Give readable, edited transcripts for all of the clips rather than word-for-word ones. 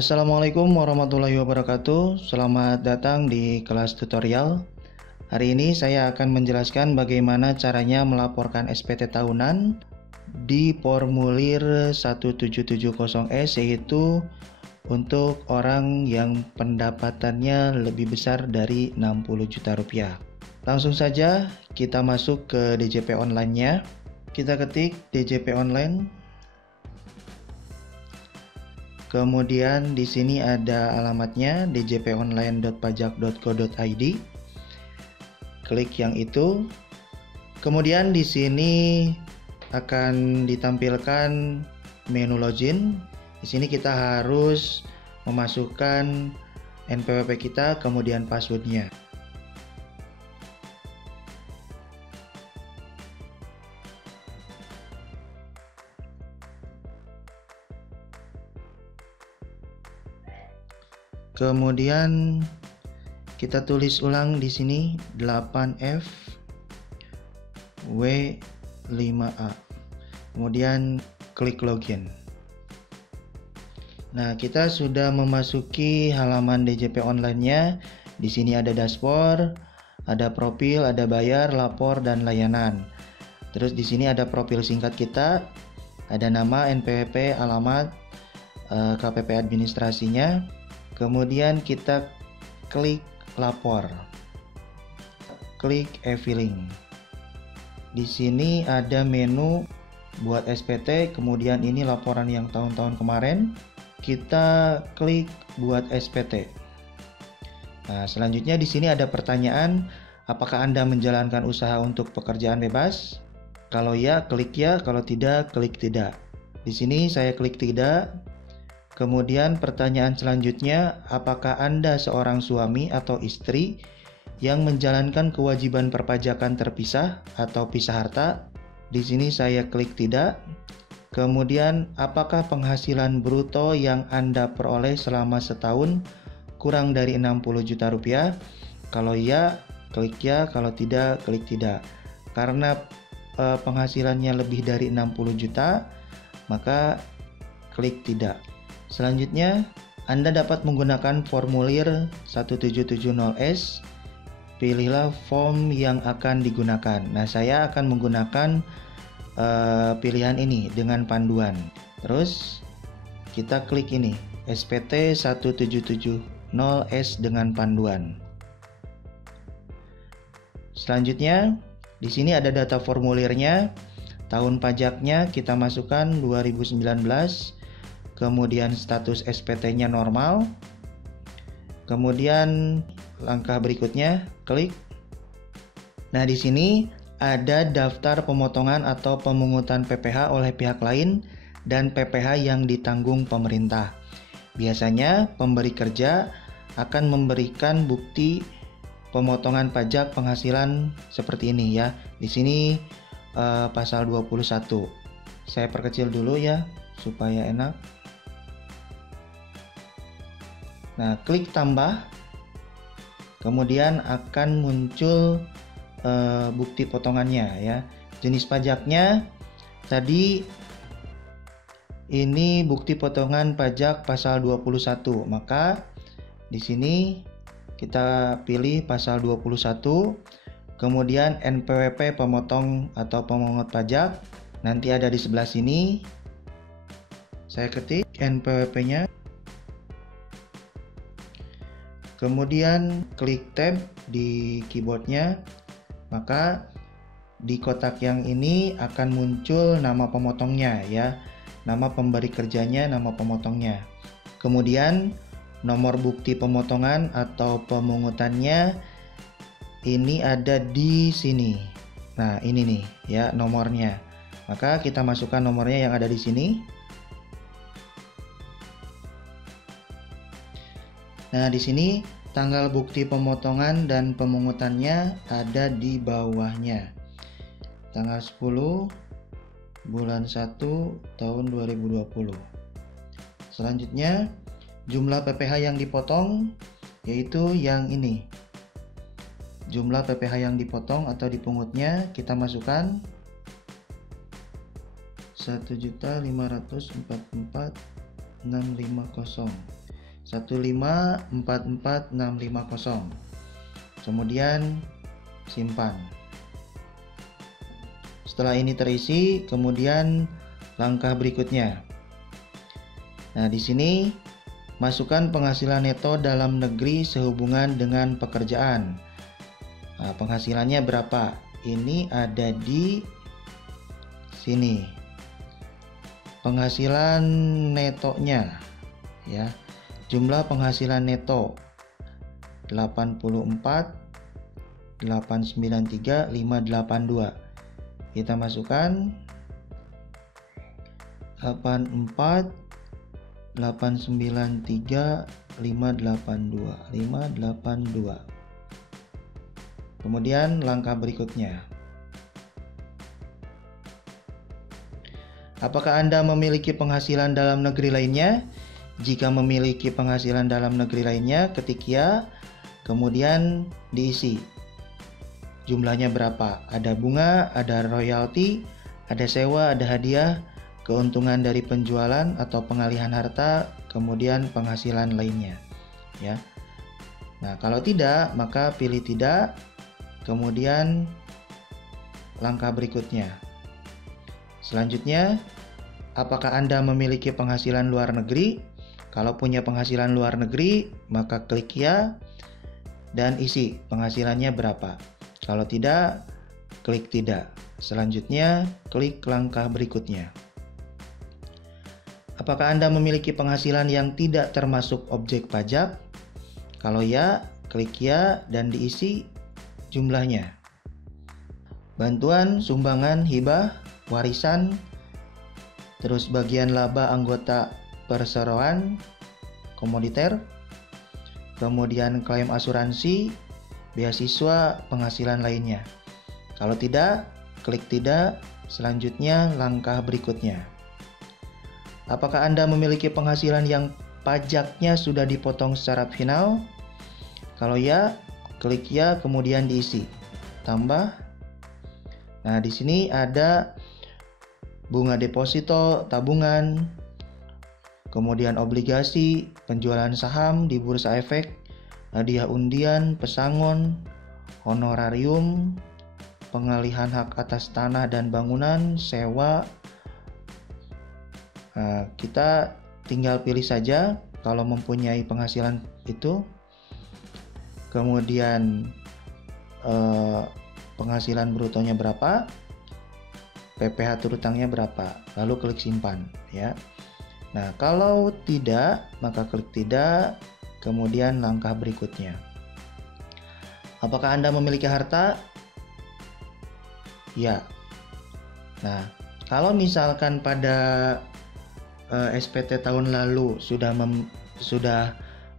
Assalamualaikum warahmatullahi wabarakatuh. Selamat datang di kelas tutorial. Hari ini saya akan menjelaskan bagaimana caranya melaporkan SPT tahunan di formulir 1770S, yaitu untuk orang yang pendapatannya lebih besar dari 60 juta rupiah. Langsung saja kita masuk ke DJP online-nya. Kita ketik DJP online. Kemudian di sini ada alamatnya djponline.pajak.go.id. Klik yang itu. Kemudian di sini akan ditampilkan menu login. Di sini kita harus memasukkan NPWP kita, kemudian passwordnya. Kemudian kita tulis ulang di sini 8F W5A. Kemudian klik login. Nah, kita sudah memasuki halaman DJP online-nya. Di sini ada dashboard, ada profil, ada bayar, lapor, dan layanan. Terus di sini ada profil singkat kita, ada nama, NPWP, alamat, KPP administrasinya. Kemudian kita klik lapor, klik e-filing. Di sini ada menu buat SPT, kemudian ini laporan yang tahun-tahun kemarin. Kita klik buat SPT. Nah, selanjutnya di sini ada pertanyaan, apakah Anda menjalankan usaha untuk pekerjaan bebas? Kalau ya, klik ya, kalau tidak, klik tidak. Di sini saya klik tidak. Kemudian pertanyaan selanjutnya, apakah Anda seorang suami atau istri yang menjalankan kewajiban perpajakan terpisah atau pisah harta? Di sini saya klik tidak. Kemudian, apakah penghasilan bruto yang Anda peroleh selama setahun kurang dari 60 juta rupiah? Kalau ya, klik ya, kalau tidak, klik tidak. Karena penghasilannya lebih dari 60 juta, maka klik tidak. Selanjutnya, Anda dapat menggunakan formulir 1770S. Pilihlah form yang akan digunakan. Nah, saya akan menggunakan pilihan ini dengan panduan. Terus, kita klik ini, SPT 1770S dengan panduan. Selanjutnya, di sini ada data formulirnya. Tahun pajaknya kita masukkan 2019. Kemudian status SPT-nya normal. Kemudian langkah berikutnya, klik. Nah, di sini ada daftar pemotongan atau pemungutan PPh oleh pihak lain dan PPh yang ditanggung pemerintah. Biasanya pemberi kerja akan memberikan bukti pemotongan pajak penghasilan seperti ini ya. Di sini pasal 21. Saya perkecil dulu ya supaya enak. Nah, klik tambah, kemudian akan muncul bukti potongannya ya. Jenis pajaknya tadi ini bukti potongan pajak pasal 21. Maka di sini kita pilih pasal 21. Kemudian NPWP pemotong atau pemungut pajak nanti ada di sebelah sini. Saya ketik NPWP-nya. Kemudian klik tab di keyboardnya, maka di kotak yang ini akan muncul nama pemotongnya ya, nama pemberi kerjanya, nama pemotongnya. Kemudian nomor bukti pemotongan atau pemungutannya ini ada di sini. Nah, ini nih ya nomornya. Maka kita masukkan nomornya yang ada di sini. Nah, di sini tanggal bukti pemotongan dan pemungutannya ada di bawahnya. Tanggal 10 bulan 1 tahun 2020. Selanjutnya, jumlah PPh yang dipotong yaitu yang ini. Jumlah PPh yang dipotong atau dipungutnya kita masukkan 1.544.650. 1544650. Kemudian simpan. Setelah ini terisi, kemudian langkah berikutnya. Nah, di sini masukkan penghasilan neto dalam negeri sehubungan dengan pekerjaan. Nah, penghasilannya berapa? Ini ada di sini. Penghasilan netonya ya. Jumlah penghasilan neto 84.893.582. Kita masukkan 84.893.582. Kemudian langkah berikutnya. Apakah Anda memiliki penghasilan dalam negeri lainnya? Jika memiliki penghasilan dalam negeri lainnya, ketik ya, kemudian diisi. Jumlahnya berapa? Ada bunga, ada royalti, ada sewa, ada hadiah, keuntungan dari penjualan atau pengalihan harta, kemudian penghasilan lainnya. Ya. Nah, kalau tidak, maka pilih tidak, kemudian langkah berikutnya. Selanjutnya, apakah Anda memiliki penghasilan luar negeri? Kalau punya penghasilan luar negeri, maka klik ya dan isi penghasilannya berapa. Kalau tidak, klik tidak. Selanjutnya, klik langkah berikutnya. Apakah Anda memiliki penghasilan yang tidak termasuk objek pajak? Kalau ya, klik ya dan diisi jumlahnya. Bantuan, sumbangan, hibah, warisan, terus bagian laba anggota perseroan, komoditer, kemudian klaim asuransi, beasiswa, penghasilan lainnya. Kalau tidak, klik tidak. Selanjutnya, langkah berikutnya. Apakah Anda memiliki penghasilan yang pajaknya sudah dipotong secara final? Kalau ya, klik ya, kemudian diisi. Tambah. Nah, di sini ada bunga deposito, tabungan, kemudian obligasi, penjualan saham di bursa efek, hadiah undian, pesangon, honorarium, pengalihan hak atas tanah dan bangunan, sewa. Nah, kita tinggal pilih saja kalau mempunyai penghasilan itu. Kemudian penghasilan brutonya berapa, PPh terutangnya berapa, lalu klik simpan ya. Nah, kalau tidak, maka klik tidak, kemudian langkah berikutnya. Apakah Anda memiliki harta? Ya. Nah, kalau misalkan pada SPT tahun lalu sudah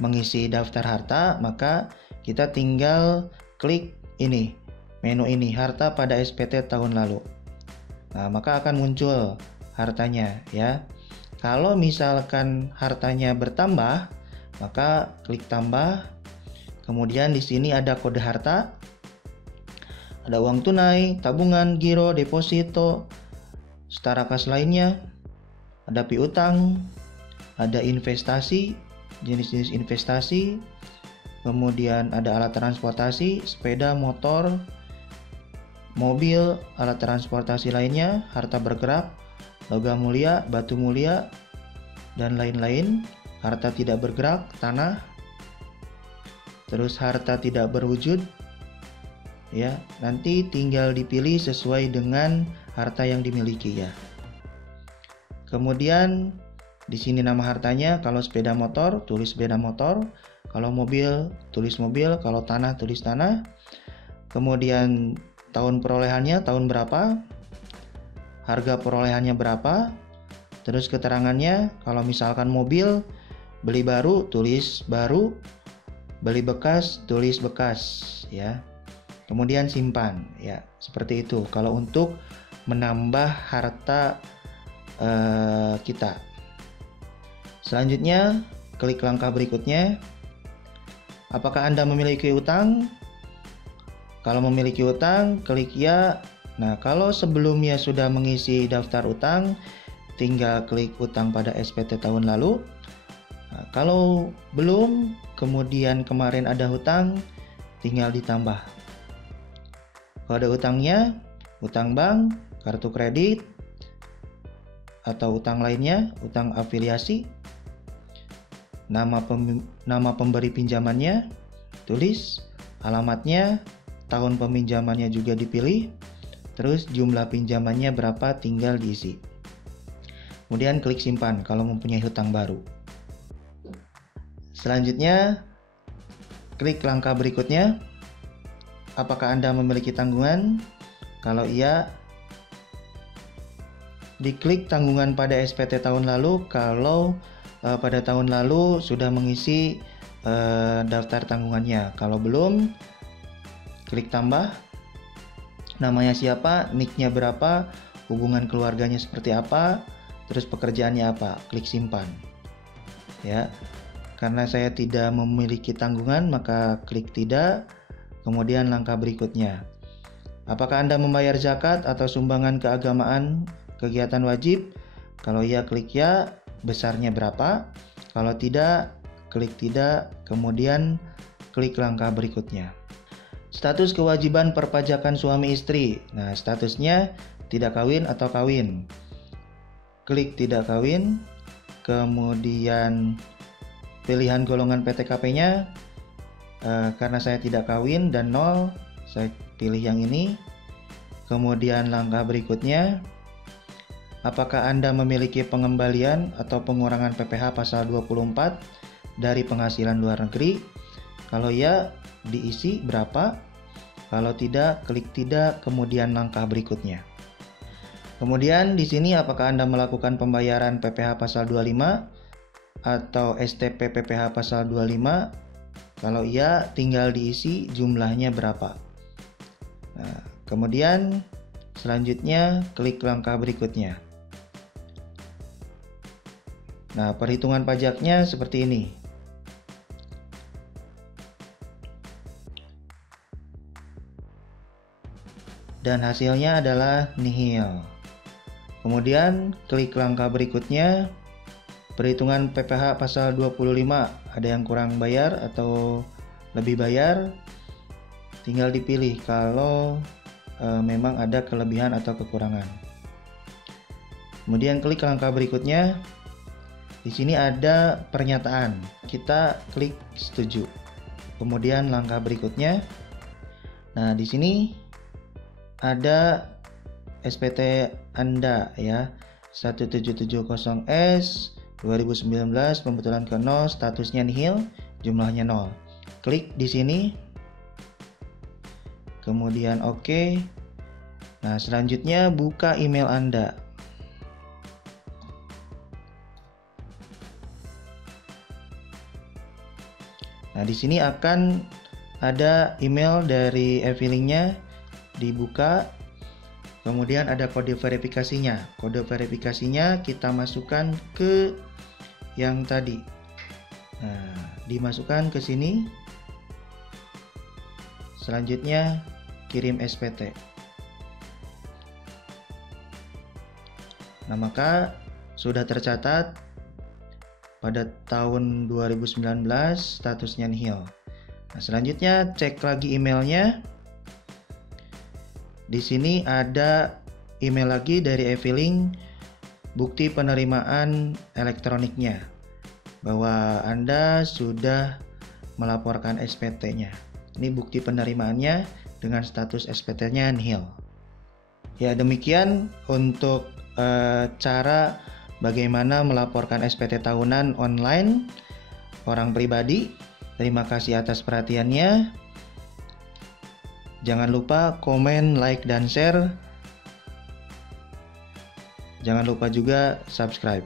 mengisi daftar harta, maka kita tinggal klik ini, menu ini, harta pada SPT tahun lalu. Nah, maka akan muncul hartanya ya. Kalau misalkan hartanya bertambah, maka klik tambah. Kemudian di sini ada kode harta. Ada uang tunai, tabungan, giro, deposito, setara kas lainnya. Ada piutang, ada investasi, jenis-jenis investasi. Kemudian ada alat transportasi, sepeda, motor, mobil, alat transportasi lainnya, harta bergerak, logam mulia, batu mulia, dan lain-lain. Harta tidak bergerak, tanah, terus harta tidak berwujud ya. Nanti tinggal dipilih sesuai dengan harta yang dimiliki ya. Kemudian di sini nama hartanya, kalau sepeda motor tulis sepeda motor, kalau mobil tulis mobil, kalau tanah tulis tanah. Kemudian tahun perolehannya tahun berapa, harga perolehannya berapa, terus keterangannya. Kalau misalkan mobil beli baru tulis baru, beli bekas tulis bekas ya. Kemudian simpan ya, seperti itu kalau untuk menambah harta kita. Selanjutnya klik langkah berikutnya. Apakah Anda memiliki utang? Kalau memiliki utang, klik ya. Nah, kalau sebelumnya sudah mengisi daftar utang, tinggal klik utang pada SPT tahun lalu. Nah, kalau belum, kemudian kemarin ada hutang, tinggal ditambah. Kalau ada hutangnya, hutang bank, kartu kredit, atau hutang lainnya, hutang afiliasi, nama pemberi pinjamannya, tulis, alamatnya, tahun peminjamannya juga dipilih, terus jumlah pinjamannya berapa tinggal diisi. Kemudian klik simpan kalau mempunyai hutang baru. Selanjutnya, klik langkah berikutnya. Apakah Anda memiliki tanggungan? Kalau iya, diklik tanggungan pada SPT tahun lalu. Kalau pada tahun lalu sudah mengisi daftar tanggungannya. Kalau belum, klik tambah. Namanya siapa, nicknya berapa, hubungan keluarganya seperti apa, terus pekerjaannya apa, klik simpan. Ya, karena saya tidak memiliki tanggungan, maka klik tidak. Kemudian langkah berikutnya, apakah Anda membayar zakat atau sumbangan keagamaan, kegiatan wajib? Kalau iya, klik ya. Besarnya berapa? Kalau tidak, klik tidak. Kemudian klik langkah berikutnya. Status kewajiban perpajakan suami istri. Nah, statusnya tidak kawin atau kawin. Klik tidak kawin. Kemudian pilihan golongan PTKP-nya. Karena saya tidak kawin dan 0, saya pilih yang ini. Kemudian langkah berikutnya, apakah Anda memiliki pengembalian atau pengurangan PPh pasal 24 dari penghasilan luar negeri? Kalau ya, diisi berapa? Kalau tidak, klik tidak, kemudian langkah berikutnya. Kemudian di sini apakah Anda melakukan pembayaran PPh pasal 25 atau STP PPh pasal 25? Kalau iya, tinggal diisi jumlahnya berapa. Nah, kemudian selanjutnya klik langkah berikutnya. Nah, perhitungan pajaknya seperti ini. Dan hasilnya adalah nihil. Kemudian klik langkah berikutnya, perhitungan PPh pasal 25, ada yang kurang bayar atau lebih bayar, tinggal dipilih kalau memang ada kelebihan atau kekurangan. Kemudian klik langkah berikutnya, di sini ada pernyataan, kita klik setuju. Kemudian langkah berikutnya, nah di sini ada SPT Anda ya, 1770S 2019 pembetulan ke 0, statusnya nihil, jumlahnya 0. Klik di sini. Kemudian oke. Nah, selanjutnya buka email Anda. Nah, di sini akan ada email dari e-filingnya, dibuka. Kemudian ada kode verifikasinya. Kode verifikasinya kita masukkan ke yang tadi. Nah, dimasukkan ke sini. Selanjutnya kirim SPT. Nah, maka sudah tercatat pada tahun 2019 statusnya nihil. Nah, selanjutnya cek lagi emailnya. Di sini ada email lagi dari e-filing, bukti penerimaan elektroniknya bahwa Anda sudah melaporkan SPT-nya. Ini bukti penerimaannya dengan status SPT-nya nihil. Ya, demikian untuk cara bagaimana melaporkan SPT tahunan online orang pribadi. Terima kasih atas perhatiannya. Jangan lupa komen, like, dan share. Jangan lupa juga subscribe.